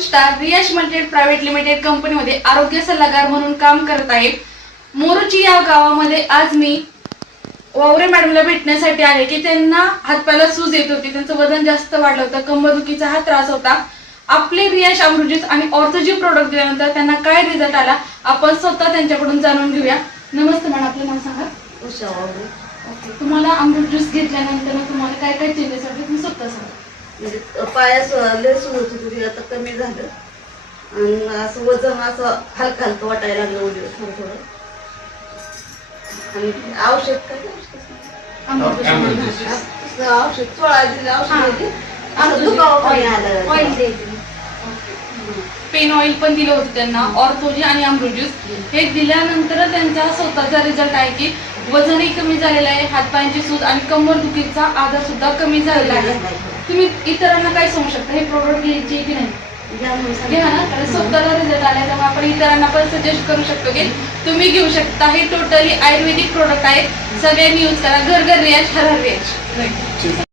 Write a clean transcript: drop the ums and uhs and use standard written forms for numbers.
Star Riyash मल्टेड private limited कंपनीमध्ये आरोग्य सल्लागार म्हणून काम करत आहे। मोरुची या गावामध्ये आज मी वावरे मॅडमला भेटण्यासाठी आले की त्यांना हातपायाला सूज येत होती, त्यांचं वजन जास्त वाढलं होतं, कंबरदुखीचा हा त्रास होता। आपले रियाश अमृत आणि ऑर्थोजी प्रोडक्ट दिल्यानंतर त्यांना काय रिझल्ट आला आपण स्वतः त्यांच्याकडून जाणून घेऊया। नमस्ते मॅडम, आपलं नाव सांगा। उषा वावरे। ओके, तुम्हाला अमृत ज्यूस घेतल्यानंतर तुम्हाला काय काय चेंजेस वाटले तुम्ही स्वतः सांगा। म्हणजे पायास लय सूज होत होती, आता कमी झालं आणि असं वजन असं हलकं हलकं वाटायला लागलं उलट थोडं थोडं। आणि औषध काय औषध 16 दिले, औषध दिली, असं दुखावा कमी आला। पेन ऑइल पण दिलं होतं त्यांना, ऑर्थोजी आणि अमृत ज्यूस हे दिल्यानंतर त्यांचा स्वतःचा रिझल्ट आहे की वजनही कमी झालेलं आहे, हातपायांची सूज आणि कंबरदुखीचा आजार सुद्धा कमी झालेला आहे। तुम्ही इतरांना काय सांगू शकता, हे प्रोडक्ट घ्यायचे की नाही? घ्या ना, कारण स्वतःला रिझल्ट आलाय त्यामुळे आपण इतरांना पण सजेस्ट करू शकतो की तुम्ही घेऊ शकता। हे टोटली आयुर्वेदिक प्रोडक्ट आहे, सगळ्यांनी यूज करा। घर घर रियाज, हर हर रियाज।